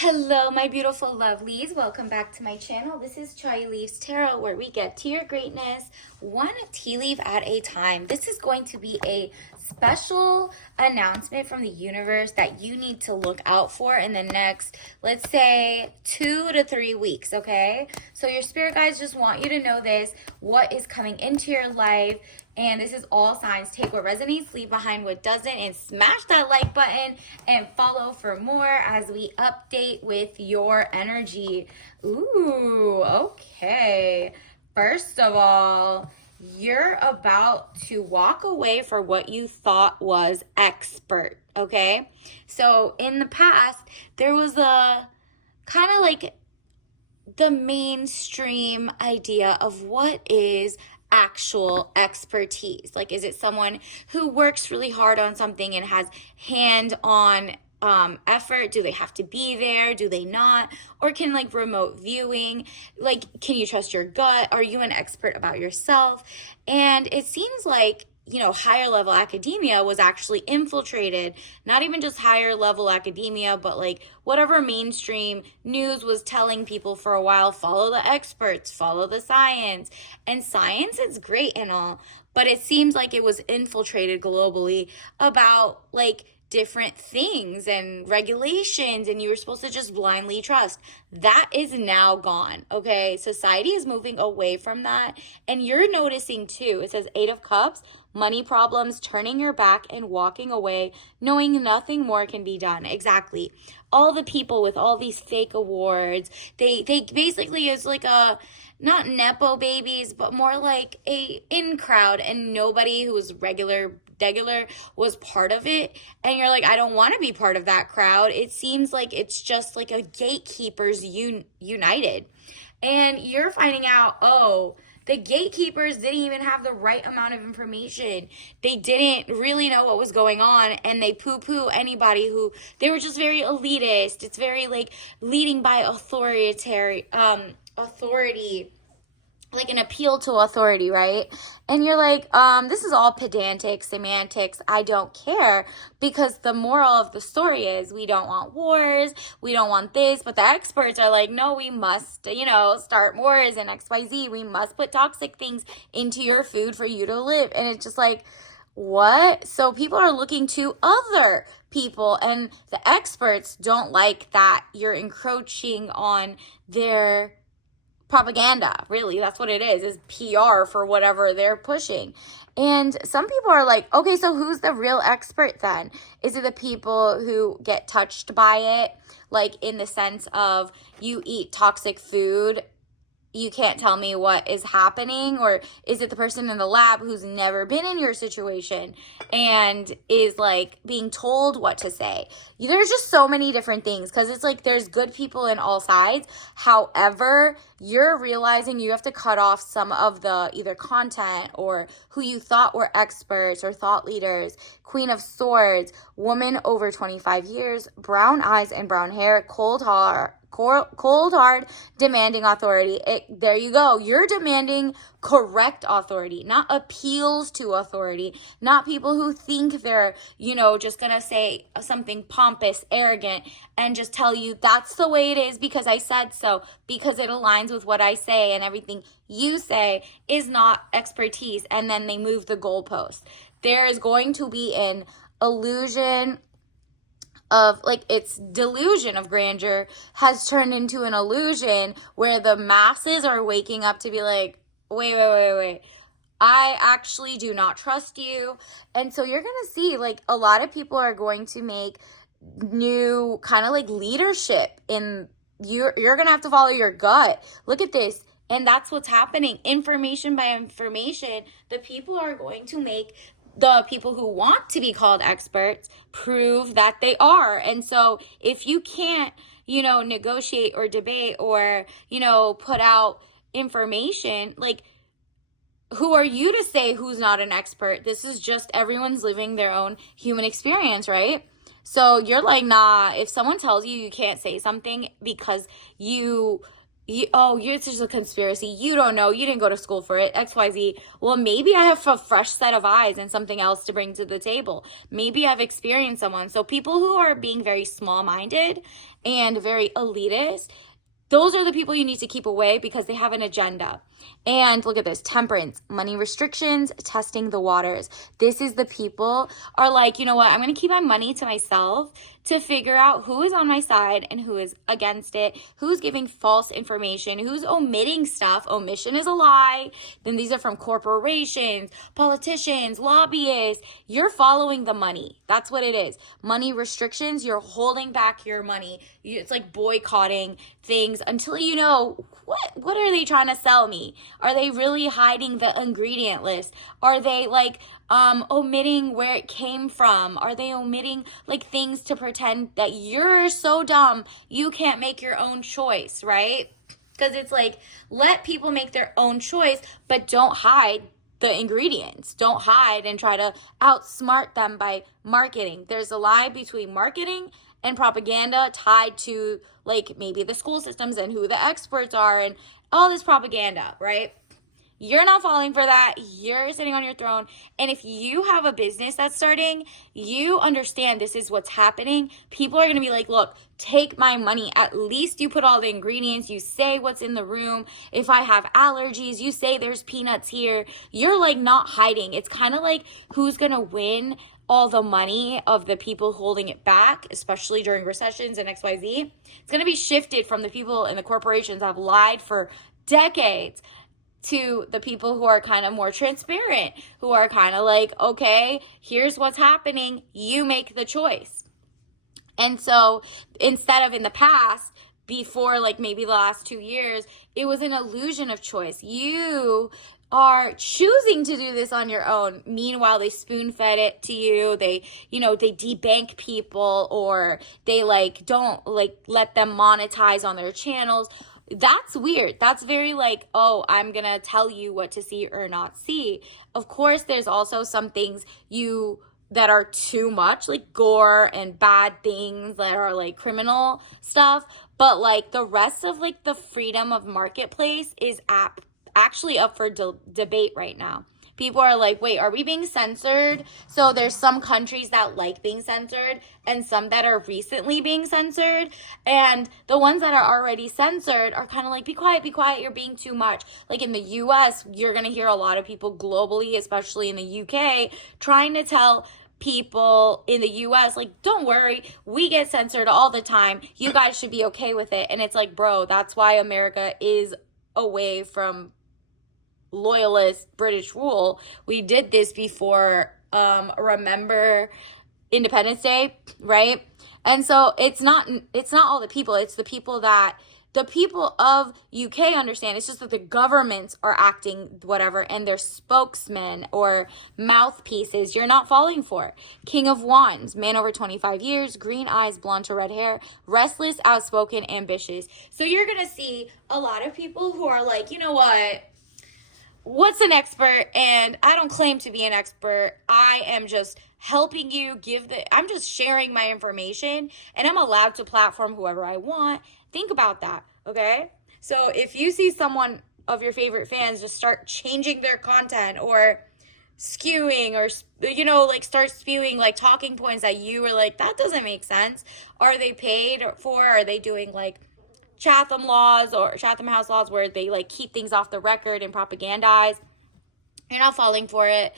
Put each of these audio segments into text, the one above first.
Hello, my beautiful lovelies. Welcome back to my channel. This is Chai Leaves Tarot, where we get to your greatness one tea leaf at a time. This is going to be a special announcement from the universe that you need to look out for in the next, let's say, 2 to 3 weeks, okay? So your spirit guides just want you to know this, what is coming into your life. And this is all signs. Take what resonates, leave behind what doesn't, and smash that like button and follow for more as we update with your energy. Ooh, okay. First of all, you're about to walk away for what you thought was expert, okay? So in the past, there was a kind of like the mainstream idea of what is actual expertise. Like, is it someone who works really hard on something and has hand-on effort? Do they have to be there? Do they not? Or can like remote viewing, like, can you trust your gut? Are you an expert about yourself? And it seems like, you know, higher level academia was actually infiltrated, not even just higher level academia, but like whatever mainstream news was telling people for a while, follow the experts, follow the science. And science is great and all, but it seems like it was infiltrated globally about like different things and regulations, and you were supposed to just blindly trust. That is now gone, okay? Society is moving away from that, and you're noticing too. It says 8 of Cups, money problems, turning your back and walking away, knowing nothing more can be done. Exactly. All the people with all these fake awards, they basically is like a, not nepo babies, but more like a in crowd, and nobody who was regular was part of it. And you're like, I don't want to be part of that crowd. It seems like it's just like a gatekeepers united. And you're finding out, oh, the gatekeepers didn't even have the right amount of information. They didn't really know what was going on, and they poo-poo anybody who, they were just very elitist. It's very like leading by authority, like an appeal to authority, right? And you're like, this is all pedantic semantics. I don't care, because the moral of the story is we don't want wars, we don't want this, but the experts are like, no, we must, start wars and XYZ. We must put toxic things into your food for you to live. And it's just like, what? So people are looking to other people, and the experts don't like that you're encroaching on their propaganda. Really, that's what it is PR for whatever they're pushing. And some people are like, okay, so who's the real expert then? Is it the people who get touched by it, like in the sense of you eat toxic food, you can't tell me what is happening? Or is it the person in the lab who's never been in your situation and is like being told what to say? There's just so many different things, because it's like there's good people in all sides. However, you're realizing you have to cut off some of the either content or who you thought were experts or thought leaders. Queen of Swords, woman over 25 years, brown eyes and brown hair, cold hard, demanding authority. There you go. You're demanding correct authority, not appeals to authority, not people who think they're, just gonna say something pompous, arrogant, and just tell you that's the way it is because I said so, because it aligns with what I say, and everything you say is not expertise, and then they move the goalpost. There is going to be an illusion of, like, its delusion of grandeur has turned into an illusion where the masses are waking up to be like, wait, I actually do not trust you. And so you're going to see, like, a lot of people are going to make new kind of like leadership in you're going to have to follow your gut. Look at this. And that's what's happening. Information by information, the people are going to make the people who want to be called experts prove that they are. And so if you can't, negotiate or debate or, put out information, like, who are you to say who's not an expert? This is just everyone's living their own human experience, right? So you're like, nah, if someone tells you you can't say something because you It's just a conspiracy. You don't know. You didn't go to school for it. XYZ. Well, maybe I have a fresh set of eyes and something else to bring to the table. Maybe I've experienced someone. So people who are being very small-minded and very elitist, those are the people you need to keep away because they have an agenda. And look at this, temperance, money restrictions, testing the waters. This is the people are like, you know what, I'm going to keep my money to myself to figure out who is on my side and who is against it, who's giving false information, who's omitting stuff. Omission is a lie. Then these are from corporations, politicians, lobbyists. You're following the money. That's what it is. Money restrictions, you're holding back your money. It's like boycotting things until you know what are they trying to sell me? Are they really hiding the ingredient list? Are they like omitting where it came from? Are they omitting like things to pretend that you're so dumb you can't make your own choice, right? Because it's like, let people make their own choice, but don't hide the ingredients. Don't hide and try to outsmart them by marketing. There's a lie between marketing and propaganda tied to like maybe the school systems and who the experts are and all this propaganda, right? You're not falling for that. You're sitting on your throne. And if you have a business that's starting, you understand this is what's happening. People are going to be like, look, take my money. At least you put all the ingredients. You say what's in the room. If I have allergies, you say there's peanuts here. You're like not hiding. It's kind of like who's going to win all the money of the people holding it back, especially during recessions and XYZ. It's going to be shifted from the people and the corporations that have lied for decades to the people who are kind of more transparent, who are kind of like, okay, here's what's happening. You make the choice. And so instead of in the past, before like maybe the last 2 years, it was an illusion of choice. You are choosing to do this on your own. Meanwhile, they spoon-fed it to you. They debank people, or they like don't like let them monetize on their channels. That's weird. That's very like, oh, I'm going to tell you what to see or not see. Of course, there's also some things that are too much, like gore and bad things that are like criminal stuff. But like the rest of like the freedom of marketplace is actually up for debate right now. People are like, wait, are we being censored? So there's some countries that like being censored and some that are recently being censored. And the ones that are already censored are kind of like, be quiet, you're being too much. Like in the US, you're going to hear a lot of people globally, especially in the UK, trying to tell people in the US, like, don't worry, we get censored all the time. You guys should be okay with it. And it's like, bro, that's why America is away from loyalist British rule. We did this before, remember Independence Day, right? And so it's not all the people, it's the people of UK understand. It's just that the governments are acting whatever, and their spokesmen or mouthpieces you're not falling for. King of Wands, man over 25 years, green eyes, blonde to red hair, restless, outspoken, ambitious. So you're going to see a lot of people who are like, you know what's an expert? And I don't claim to be an expert. I am just helping you I'm just sharing my information, and I'm allowed to platform whoever I want. Think about that, okay? So if you see someone of your favorite fans just start changing their content or skewing or, like start spewing like talking points that you were like, that doesn't make sense. Are they paid for? Are they doing like Chatham laws or Chatham House laws where they like keep things off the record and propagandize? You're not falling for it.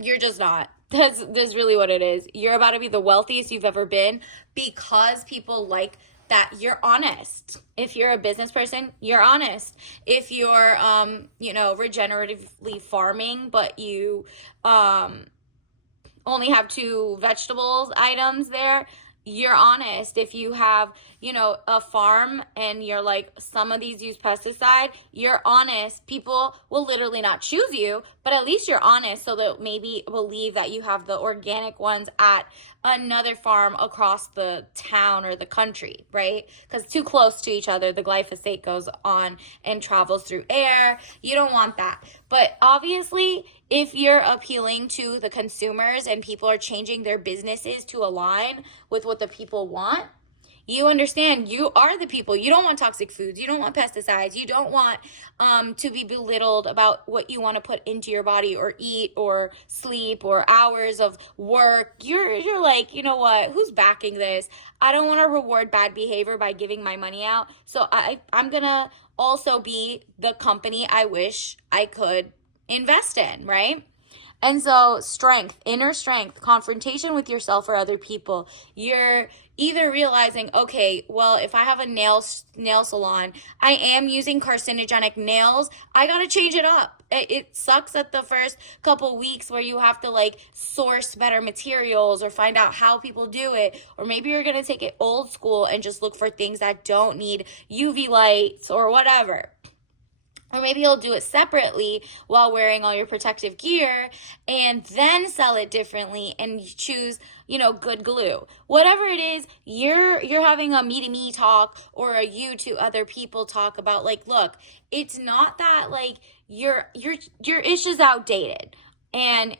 You're just not. That's really what it is. You're about to be the wealthiest you've ever been because people like that you're honest. If you're a business person, you're honest. If you're, regeneratively farming, but you only have 2 vegetables items there, you're honest. If you have, a farm and you're like, some of these use pesticide, you're honest. People will literally not choose you, but at least you're honest, so they'll maybe believe that you have the organic ones at another farm across the town or the country, right? Because too close to each other, the glyphosate goes on and travels through air. You don't want that. But obviously, if you're appealing to the consumers and people are changing their businesses to align with what the people want, You understand you are the people. You don't want toxic foods. You don't want pesticides. You don't want to be belittled about what you want to put into your body or eat or sleep or hours of work. You're like, you know what? Who's backing this? I don't want to reward bad behavior by giving my money out. So I'm going to also be the company I wish I could invest in, right? And so strength, inner strength, confrontation with yourself or other people. You're either realizing, okay, well, if I have a nail salon, I am using carcinogenic nails. I got to change it up. It sucks at the first couple weeks where you have to like source better materials or find out how people do it. Or maybe you're going to take it old school and just look for things that don't need UV lights or whatever. Or maybe you'll do it separately while wearing all your protective gear and then sell it differently and choose, good glue. Whatever it is, you're having a me-to-me talk or a you to other people talk about, like, look, it's not that like your ish is outdated and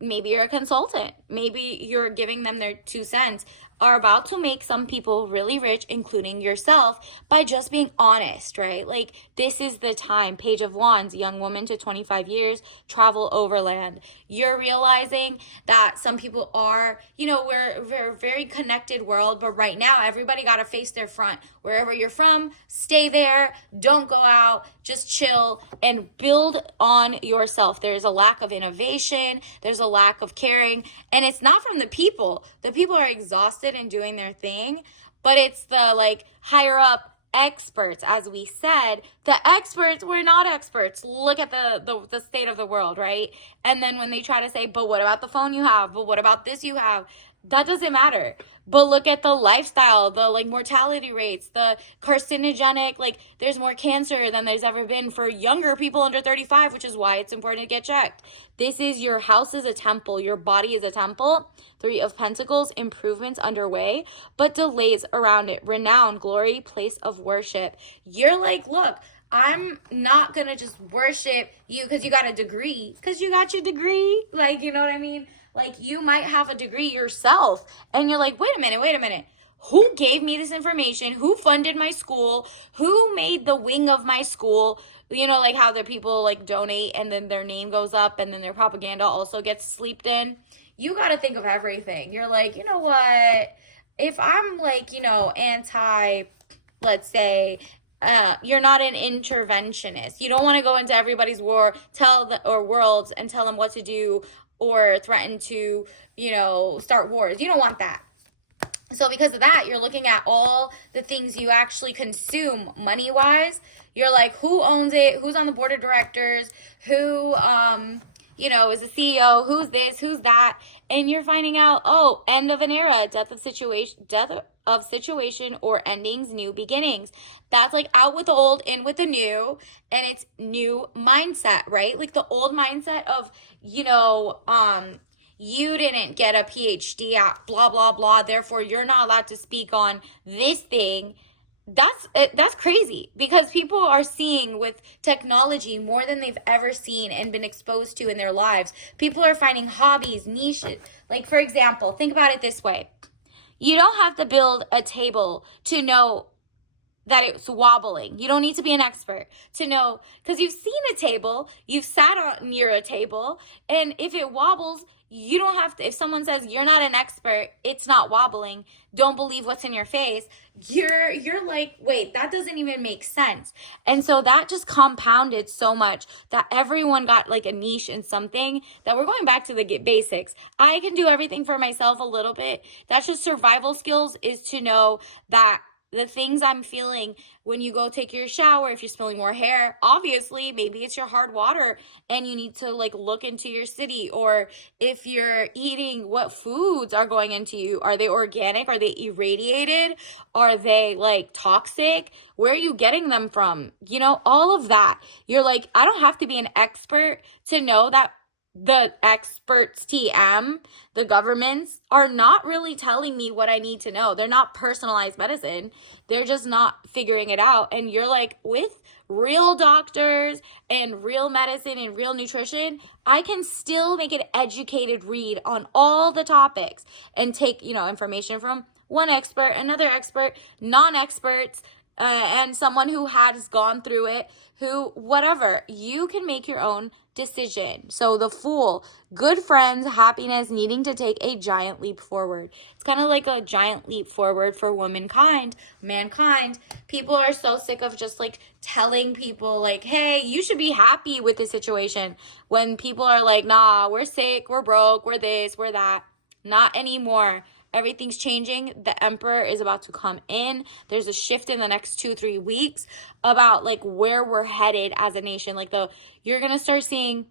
maybe you're a consultant, maybe you're giving them their 2 cents, are about to make some people really rich, including yourself, by just being honest, right? Like, this is the time. Page of Wands, young woman to 25 years, travel overland. You're realizing that some people are, we're a very connected world, but right now everybody got to face their front. Wherever you're from, stay there, don't go out, just chill and build on yourself. There's a lack of innovation, there's a lack of caring, and it's not from the people. The people are exhausted and doing their thing, but it's the like higher up experts. As we said, the experts were not experts. Look at the state of the world, right? And then when they try to say, but what about the phone you have? But what about this you have? That doesn't matter. But look at the lifestyle, the like mortality rates, the carcinogenic, like there's more cancer than there's ever been for younger people under 35, which is why it's important to get checked. This is your house is a temple, your body is a temple. 3 of Pentacles, improvements underway, but delays around it. Renown, glory, place of worship. You're like, look, I'm not gonna just worship you because you got a degree, because you got your degree. Like, you know what I mean? Like, you might have a degree yourself and you're like, wait a minute. Who gave me this information? Who funded my school? Who made the wing of my school? Like how the people like donate and then their name goes up and then their propaganda also gets sleeped in. You got to think of everything. You're like, you know what? If I'm like, anti, let's say, you're not an interventionist. You don't want to go into everybody's worlds and tell them what to do or threaten to, start wars. You don't want that. So because of that, you're looking at all the things you actually consume money-wise. You're like, who owns it? Who's on the board of directors? Who, is the CEO? Who's this? Who's that? And you're finding out, end of an era, death of situation or endings, new beginnings. That's like out with the old, in with the new, and it's new mindset, right? Like the old mindset of, you didn't get a PhD at blah, blah, blah, therefore you're not allowed to speak on this thing. That's crazy, because people are seeing with technology more than they've ever seen and been exposed to in their lives. People are finding hobbies, niches. Like, for example, think about it this way. You don't have to build a table to know that it's wobbling. You don't need to be an expert to know, because you've seen a table, you've sat near a table, and if it wobbles, you don't have to. If someone says you're not an expert, it's not wobbling, don't believe what's in your face, you're like, wait, that doesn't even make sense. And so that just compounded so much that everyone got like a niche in something, that we're going back to the basics. I can do everything for myself a little bit. That's just survival skills, is to know that the things I'm feeling when you go take your shower, if you're spilling more hair, obviously, maybe it's your hard water and you need to like look into your city. Or if you're eating, what foods are going into you? Are they organic? Are they irradiated? Are they like toxic? Where are you getting them from? All of that. You're like, I don't have to be an expert to know that the experts, the governments, are not really telling me what I need to know. They're not personalized medicine. They're just not figuring it out. And you're like, with real doctors and real medicine and real nutrition, I can still make an educated read on all the topics and take, information from one expert, another expert, non-experts, and someone who has gone through it, whatever. You can make your own decision. So the Fool, good friends, happiness, needing to take a giant leap forward. It's kind of like a giant leap forward for mankind. People are so sick of just like telling people like, hey, you should be happy with the situation, when people are like, nah, we're sick, we're broke, we're this, we're that. Not anymore. Everything's changing. The emperor is about to come in. There's a shift in the next 2-3 weeks about like where we're headed as a nation. Like you're going to start seeing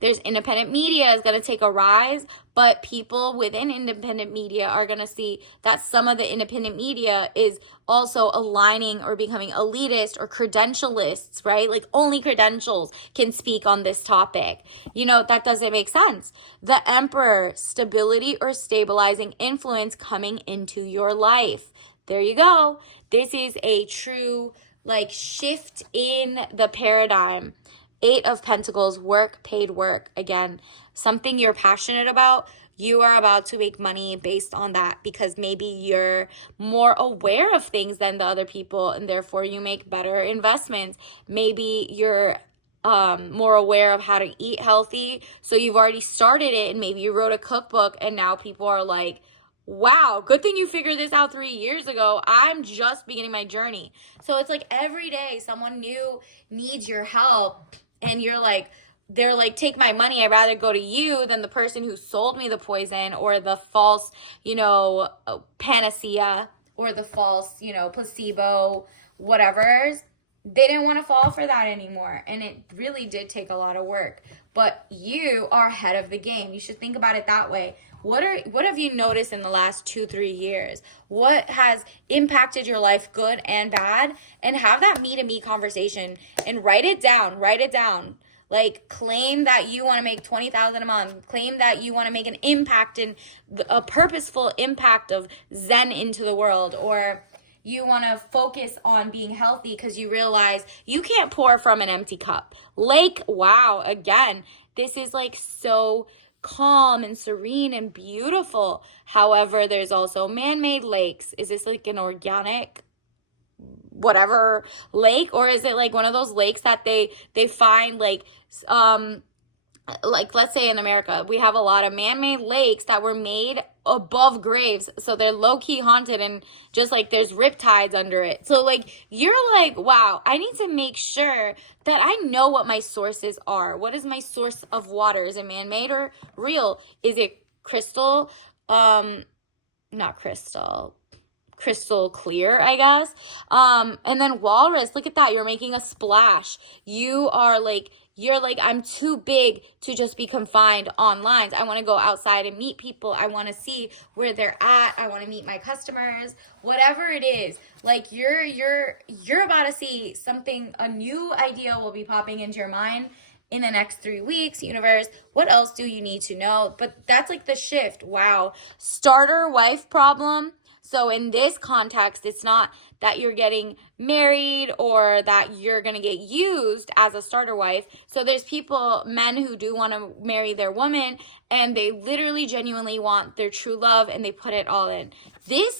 there's independent media is going to take a rise, but people within independent media are going to see that some of the independent media is also aligning or becoming elitist or credentialists, right? Like only credentials can speak on this topic. That doesn't make sense. The emperor, stability or stabilizing influence coming into your life. There you go. This is a true like shift in the paradigm. 8 of Pentacles, work, paid work. Again, something you're passionate about, you are about to make money based on that, because maybe you're more aware of things than the other people and therefore you make better investments. Maybe you're more aware of how to eat healthy, so you've already started it, and maybe you wrote a cookbook and now people are like, wow, good thing you figured this out 3 years ago. I'm just beginning my journey. So it's like every day someone new needs your help. And they're like, take my money. I'd rather go to you than the person who sold me the poison or the false, panacea or the false, placebo, whatever's. They didn't want to fall for that anymore. And it really did take a lot of work. But you are ahead of the game. You should think about it that way. What have you noticed in the last 2-3 years? What has impacted your life, good and bad? And have that me-to-me conversation and write it down. Like, claim that you want to make $20,000 a month. Claim that you want to make an impact, in a purposeful impact of Zen into the world. Or you want to focus on being healthy because you realize you can't pour from an empty cup. Wow, again, this is like so calm and serene and beautiful. However, there's also man-made lakes. Is this like an organic whatever lake, or is it like one of those lakes that they find like let's say in America, we have a lot of man-made lakes that were made above graves. So they're low-key haunted, and just like there's riptides under it. So like you're like, wow, I need to make sure that I know what my sources are. What is my source of water? Is it man-made or real? Is it crystal? Not crystal. Crystal clear, I guess. And then walrus, look at that. You're making a splash. You're like, I'm too big to just be confined online. I want to go outside and meet people. I want to see where they're at. I want to meet my customers, whatever it is. Like you're about to see something, a new idea will be popping into your mind in the next 3 weeks. Universe, what else do you need to know? But that's like the shift. Wow. Starter wife problem. So in this context, it's not that you're getting married or that you're going to get used as a starter wife. So there's men who do want to marry their woman, and they literally genuinely want their true love, and they put it all in.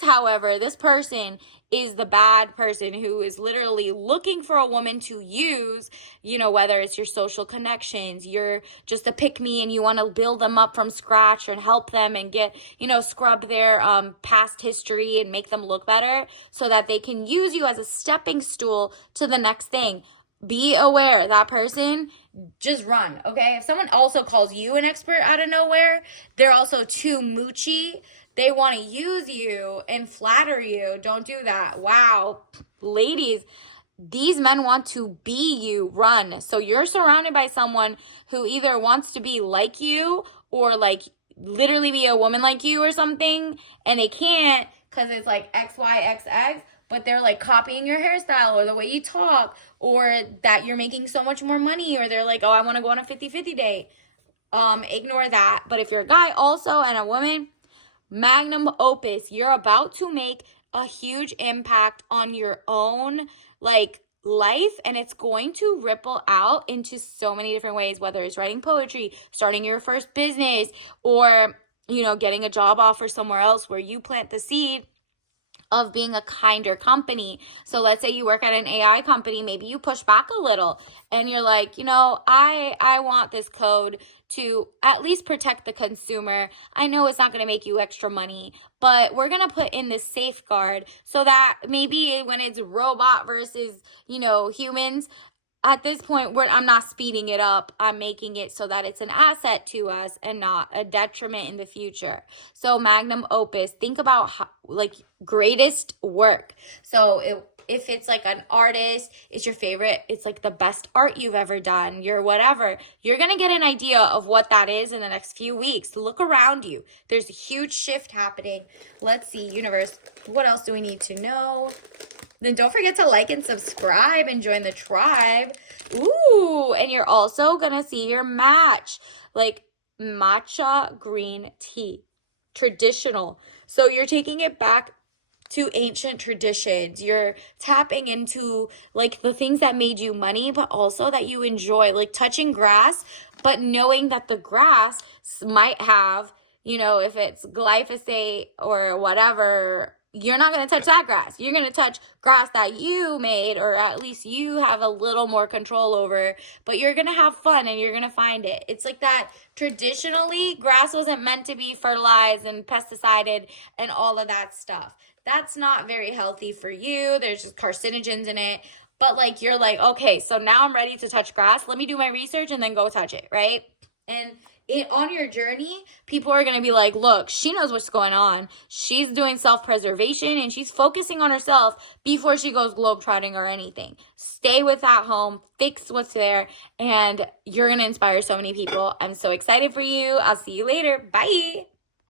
However, this person is the bad person who is literally looking for a woman to use, whether it's your social connections, you're just a pick-me and you want to build them up from scratch and help them and get, scrub their past history and make them look better so that they can use you as a stepping stool to the next thing. Be aware, that person, just run, okay? If someone also calls you an expert out of nowhere, they're also too moochy. They want to use you and flatter you. Don't do that. Wow. Ladies, these men want to be you. Run. So you're surrounded by someone who either wants to be like you or like literally be a woman like you or something, and they can't because it's like XYXX. but they're like copying your hairstyle or the way you talk, or that you're making so much more money, or they're like, oh, I want to go on a 50-50 date. Ignore that. But if you're a guy also and a woman, magnum opus, you're about to make a huge impact on your own like life, and it's going to ripple out into so many different ways, whether it's writing poetry, starting your first business, or getting a job offer somewhere else where you plant the seed of being a kinder company. So let's say you work at an AI company, maybe you push back a little and you're like, I want this code to at least protect the consumer. I know it's not going to make you extra money, but we're going to put in this safeguard so that maybe when it's robot versus, humans, at this point, I'm not speeding it up. I'm making it so that it's an asset to us and not a detriment in the future. So magnum opus, think about greatest work. So if it's like an artist, it's your favorite, it's like the best art you've ever done, you're whatever, you're going to get an idea of what that is in the next few weeks. Look around you. There's a huge shift happening. Let's see, universe, what else do we need to know? Then don't forget to like and subscribe and join the tribe. Ooh, and you're also going to see your match, like matcha green tea, traditional. So you're taking it back to ancient traditions. You're tapping into like the things that made you money, but also that you enjoy, like touching grass, but knowing that the grass might have, if it's glyphosate or whatever, you're not going to touch that grass. You're going to touch grass that you made, or at least you have a little more control over, but you're going to have fun and you're going to find it. It's like that traditionally, grass wasn't meant to be fertilized and pesticided and all of that stuff. That's not very healthy for you. There's just carcinogens in it. But like, you're like, okay, so now I'm ready to touch grass. Let me do my research and then go touch it, right? And on your journey, people are going to be like, look, she knows what's going on. She's doing self-preservation and she's focusing on herself before she goes globetrotting or anything. Stay with that home, fix what's there, and you're going to inspire so many people. I'm so excited for you. I'll see you later. Bye.